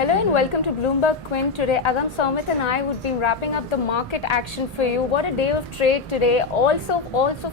Hello and welcome to Bloomberg Quint. Today, Agam Somit and I would be wrapping up the market action for you. What a day of trade today. Also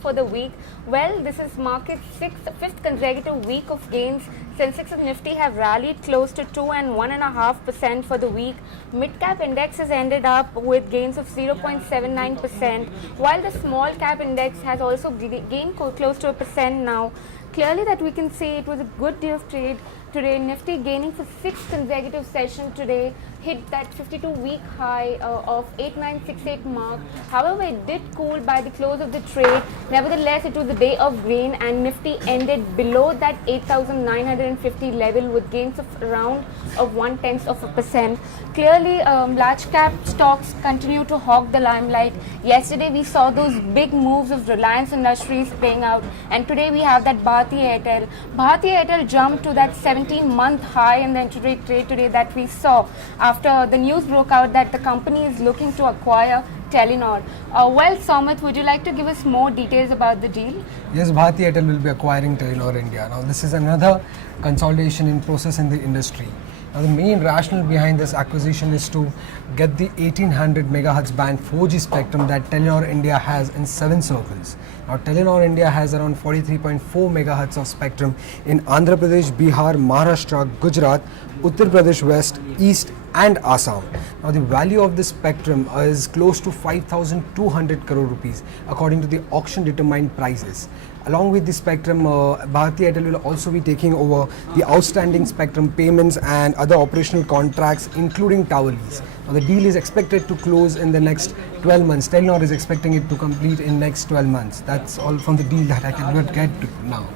for the week. Well, this is market's fifth consecutive week of gains. Sensex and Nifty have rallied close to 2 and 1.5% for the week. Mid-cap index has ended up with gains of 0.79%, while the small cap index has also gained close to 1% now. Clearly that we can see it was a good day of trade today. Nifty gaining for 6th consecutive session today, hit that 52-week high of 8968 mark. However, it did cool by the close of the trade. Nevertheless, it was a day of gain and Nifty ended below that 8,950 level with gains of around 0.1%. Clearly, large cap stocks continue to hog the limelight. Yesterday, we saw those big moves of Reliance Industries playing out, and today we have that Bharti Airtel. Bharti Airtel jumped to that 17-month high in the intraday trade today that we saw after the news broke out that the company is looking to acquire Telenor. Well, Somit, would you like to give us more details about the deal? Yes, Bharti Airtel will be acquiring Telenor India. Now, this is another consolidation in process in the industry. Now, the main rationale behind this acquisition is to get the 1800 megahertz band 4G spectrum that Telenor India has in 7 circles. Now, Telenor India has around 43.4 megahertz of spectrum in Andhra Pradesh, Bihar, Maharashtra, Gujarat, Uttar Pradesh West, East and Assam. Now, the value of this spectrum is close to 5,200 crore rupees according to the auction determined prices. Along with the spectrum, Bharti Airtel will also be taking over the outstanding spectrum payments and other operational contracts, including tower lease. Now, the deal is expected to close in the next 12 months. Telenor is expecting it to complete in next 12 months. That's all from the deal that I can get to now.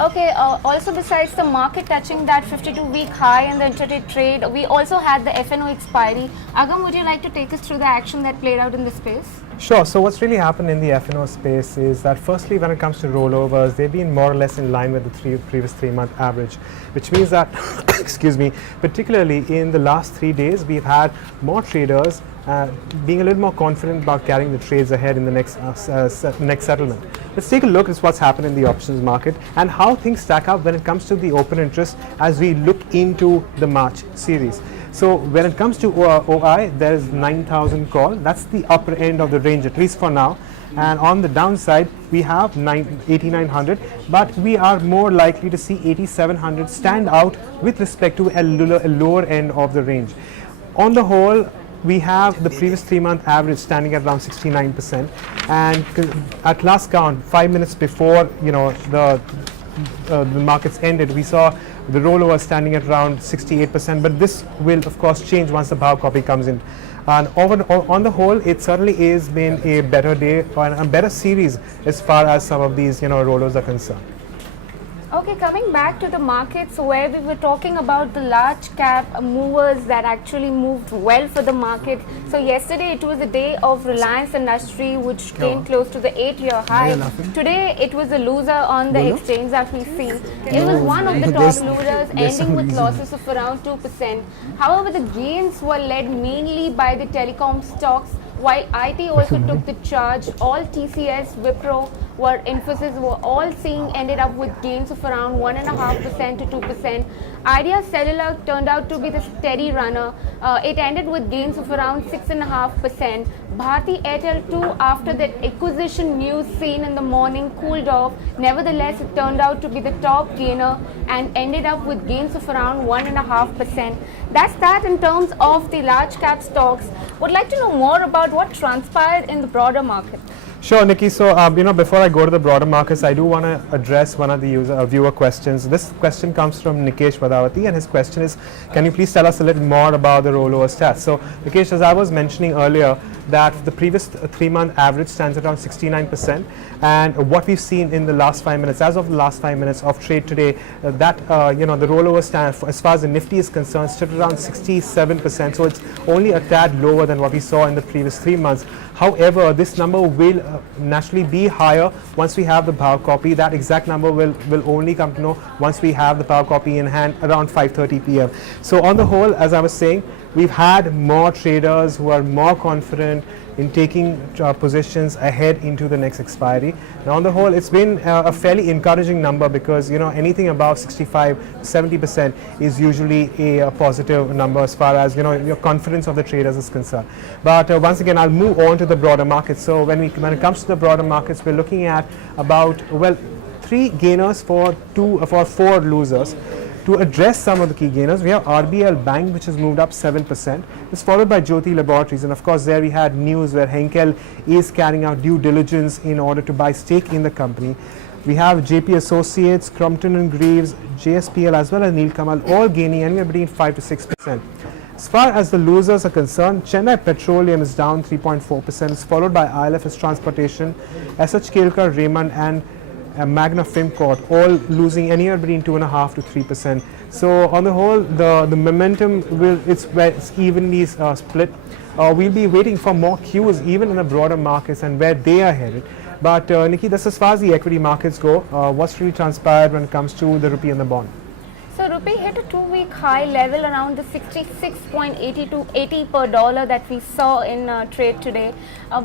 Okay, also besides the market touching that 52-week high in the intraday trade, we also had the FNO expiry. Agam, would you like to take us through the action that played out in the space? Sure. So what's really happened in the FNO space is that firstly, when it comes to rollovers, they've been more or less in line with the previous 3-month average, which means that, excuse me, particularly in the last 3 days, we've had more traders being a little more confident about carrying the trades ahead in the next settlement. Let's take a look at what's happened in the options market and how things stack up when it comes to the open interest as we look into the March series. So when it comes to OI, there is 9,000 call. That's the upper end of the range, at least for now. And on the downside, we have 8,900, but we are more likely to see 8,700 stand out with respect to a lower end of the range. On the whole, we have the previous 3-month average standing at around 69%, and at last count, 5 minutes before the markets ended, we saw the rollover standing at around 68%, but this will of course change once the Bhav copy comes in. And on the whole, it certainly has been a better day and a better series as far as some of these rollers are concerned. Okay, coming back to the markets where we were talking about the large cap movers that actually moved well for the market. So yesterday it was a day of Reliance Industry which came close to the 8-year high. Today it was a loser on the exchange that we see. It was one of the top losers ending with losses of around 2%. However, the gains were led mainly by the telecom stocks, while IT also took the charge. All TCS, Wipro, Infosys were all ended up with gains of around 1.5% to 2%. Idea Cellular turned out to be the steady runner. It ended with gains of around 6.5%. Bharti Airtel too, after the acquisition news seen in the morning, cooled off. Nevertheless, it turned out to be the top gainer and ended up with gains of around 1.5%. That's that in terms of the large cap stocks. Would like to know more about what transpired in the broader market. Sure, Nikki. So, before I go to the broader markets, I do want to address one of the viewer questions. This question comes from Nikesh Vadavati, and his question is, can you please tell us a little more about the rollover stats? So, Nikesh, as I was mentioning earlier, that the previous 3-month average stands at around 69%, and what we've seen in the last 5 minutes, as of the last 5 minutes of trade today, that the rollover stand, as far as the Nifty is concerned, stood around 67%. So it's only a tad lower than what we saw in the previous 3 months. However, this number will naturally be higher once we have the Bhav copy. That exact number will only come to know once we have the Bhav copy in hand around 5:30 p.m. So on the whole, as I was saying, we've had more traders who are more confident in taking positions ahead into the next expiry. Now on the whole, it's been a fairly encouraging number because anything above 65-70% is usually a positive number as far as your confidence of the traders is concerned. But once again, I'll move on to the broader market. So when it comes to the broader markets, we're looking at about 3 gainers for 4 losers. To address some of the key gainers, we have RBL Bank, which has moved up 7%. It's followed by Jyoti Laboratories, and of course there we had news where Henkel is carrying out due diligence in order to buy stake in the company. We have JP Associates, Crompton and Greaves, JSPL as well as Nilkamal all gaining anywhere between 5 to 6%. As far as the losers are concerned, Chennai Petroleum is down 3.4%. It's followed by ILFS Transportation, SH Kelkar, Raymond and Magna Filmcorp all losing anywhere between 2.5 to 3%. So on the whole, the momentum it's evenly split. We'll be waiting for more cues even in the broader markets and where they are headed. But Nikki, that's as far as the equity markets go. What's really transpired when it comes to the rupee and the bond? So rupee hit a 2-week high level around the 66.80 per dollar that we saw in trade today.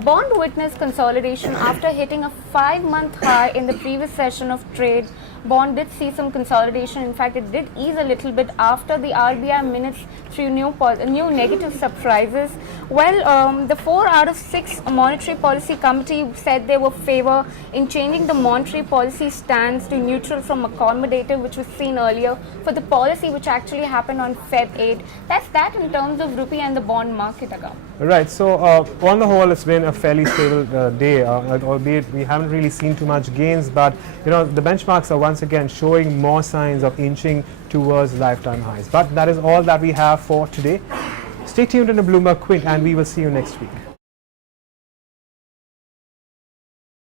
Bond witnessed consolidation after hitting a 5-month high in the previous session of trade. Bond did see some consolidation. In fact, it did ease a little bit after the RBI minutes through new negative surprises. Well, the 4 out of 6 Monetary Policy Committee said they were favor in changing the monetary policy stance to neutral from accommodative, which was seen earlier, for the policy which actually happened on Feb 8. That's that in terms of rupee and the bond market, Agam. Right, so on the whole, it's been a fairly stable day, albeit we haven't really seen too much gains, but the benchmarks are once again showing more signs of inching towards lifetime highs. But that is all that we have for today. Stay tuned in the Bloomberg Quint, and we will see you next week.